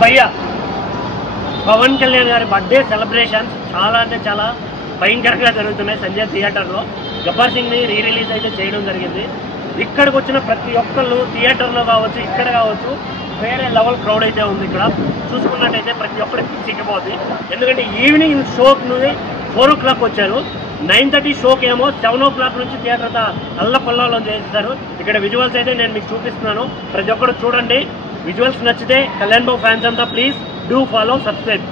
భయ్యా పవన్ కళ్యాణ్ గారి birthday celebrations చాలా అంటే చాలా భయంకరంగా జరుగుతున్నాయి సంజయ్ థియేటర్లో. గబ్బర్ సింగ్ని రిలీజ్ అయితే చేయడం జరిగింది. ఇక్కడికి వచ్చిన ప్రతి ఒక్కళ్ళు థియేటర్లో కావచ్చు, ఇక్కడ కావచ్చు, వేరే లెవెల్ క్రౌడ్ అయితే ఉంది. ఇక్కడ చూసుకున్నట్టయితే ప్రతి ఒక్కరికి చిక్కిపోతుంది. ఎందుకంటే ఈవినింగ్ షోకి 4 o'clock వచ్చారు. 9:30 షోకి ఏమో 7 o'clock నుంచి థియేటర్ అల్లపల్లలో చేస్తారు. ఇక్కడ విజువల్స్ అయితే నేను మీకు చూపిస్తున్నాను, ప్రతి ఒక్కరు చూడండి. విజువల్స్ నచ్చితే కళ్యాణ్ బాబు ఫ్యాన్స్ అంతా ప్లీజ్ డూ ఫాలో, సబ్స్క్రైబ్.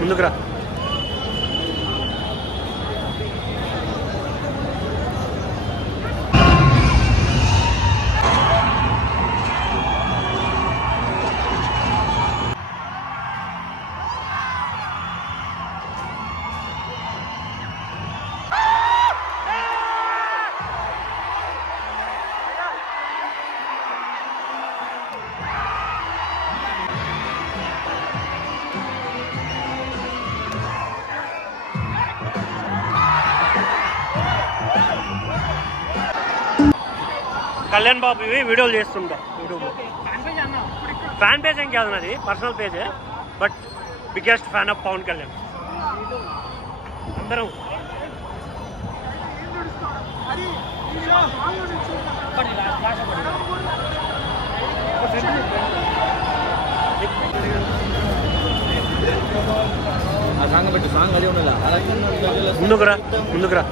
ముందుకురా కళ్యాణ్ బాబు వీడియోలు చేస్తుంటా. యూట్యూబ్ ఫ్యాన్ పేజ్ ఏం కాదు, నాది పర్సనల్ పేజే. But biggest fan of Pawan Kalyan. అందరం ముందుకురా